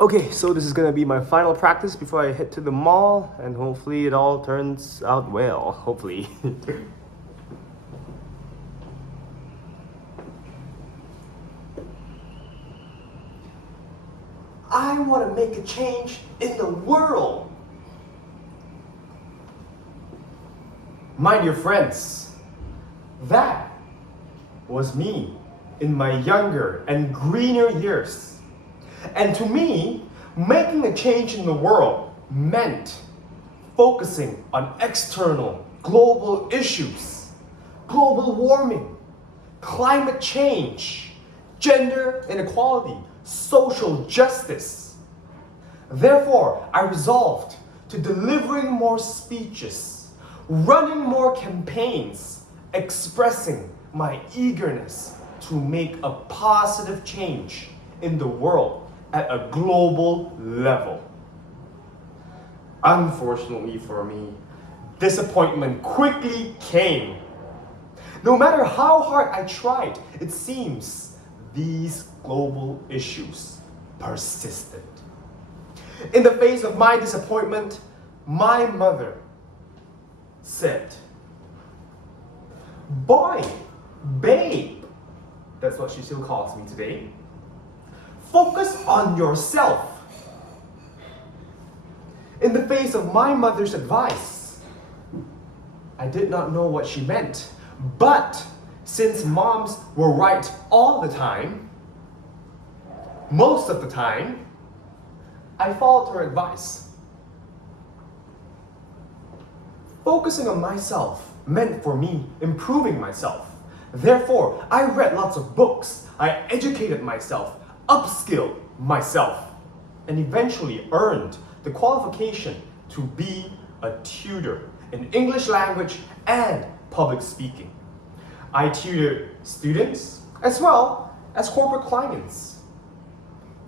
Okay, so this is gonna be my final practice before I head to the mall, and hopefully it all turns out well. Hopefully. I want to make a change in the world. My dear friends, that was me in my younger and greener years. And to me, making a change in the world meant focusing on external global issues, global warming, climate change, gender inequality, social justice. Therefore, I resolved to delivering more speeches, running more campaigns, expressing my eagerness to make a positive change in the world at a global level. Unfortunately for me, disappointment quickly came. No matter how hard I tried, it seems these global issues persisted. In the face of my disappointment, my mother said, "Boy, babe," that's what she still calls me today, "focus on yourself." In the face of my mother's advice, I did not know what she meant, but since moms were right all the time, most of the time, I followed her advice. Focusing on myself meant for me improving myself. Therefore, I read lots of books, I educated myself, upskilled myself, and eventually earned the qualification to be a tutor in English language and public speaking. I tutored students as well as corporate clients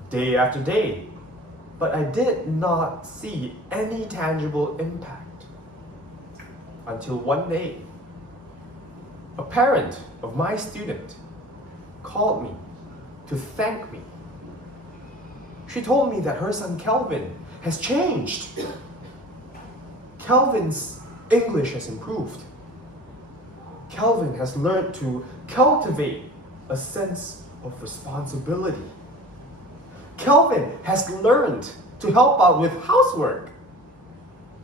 day after day, but I did not see any tangible impact until one day, a parent of my student called me to thank me. She told me that her son Kelvin has changed. Kelvin's English has improved. Kelvin has learned to cultivate a sense of responsibility. Kelvin has learned to help out with housework.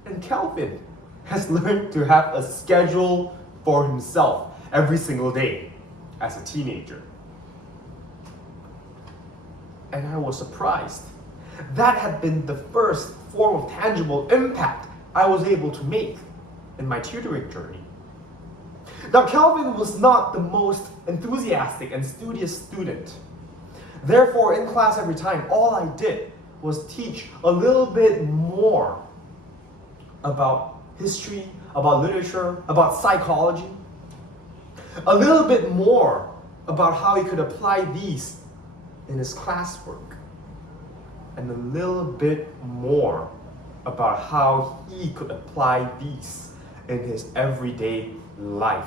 And Kelvin has learned to have a schedule for himself every single day as a teenager. And I was surprised. That had been the first form of tangible impact I was able to make in my tutoring journey. Now, Kelvin was not the most enthusiastic and studious student. Therefore, in class every time, all I did was teach a little bit more about history, about literature, about psychology, a little bit more about how he could apply these in his classwork, and a little bit more about how he could apply these in his everyday life.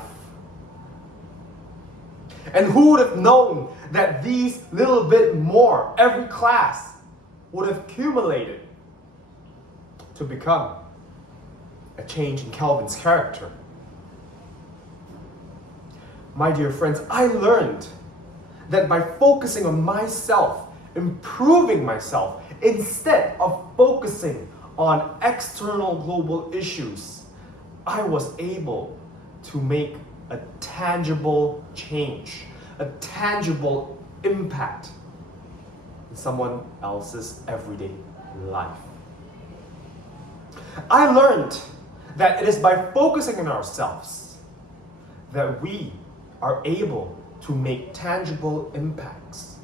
And who would have known that these little bit more every class would have accumulated to become a change in Kelvin's character? My dear friends, I learned that by focusing on myself, improving myself, instead of focusing on external global issues, I was able to make a tangible change, a tangible impact in someone else's everyday life. I learned that it is by focusing on ourselves that we are able to make tangible impacts.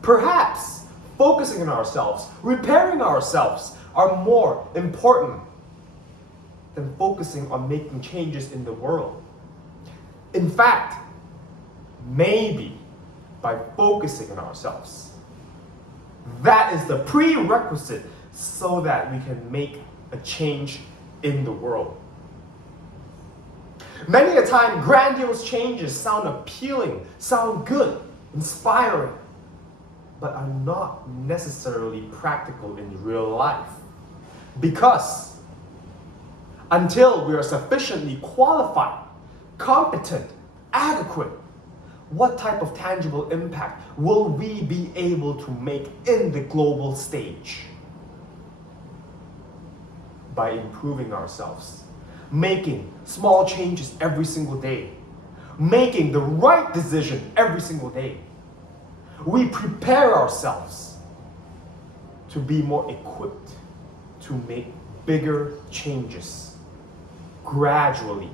Perhaps focusing on ourselves, repairing ourselves are more important than focusing on making changes in the world. In fact, maybe by focusing on ourselves, that is the prerequisite so that we can make a change in the world. Many a time, grandiose changes sound appealing, sound good, inspiring. but are not necessarily practical in real life. Because until we are sufficiently qualified, competent, adequate, what type of tangible impact will we be able to make in the global stage? By improving ourselves, making small changes every single day, making the right decision every single day. We prepare ourselves to be more equipped to make bigger changes gradually.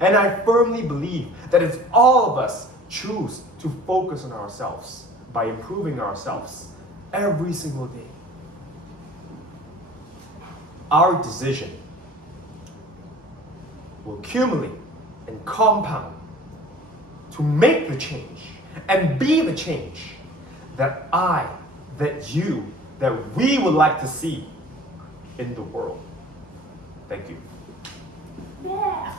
And I firmly believe that if all of us choose to focus on ourselves by improving ourselves every single day, our decision will accumulate and compound to make the change and be the change that that we would like to see in the world. Thank you. Yeah.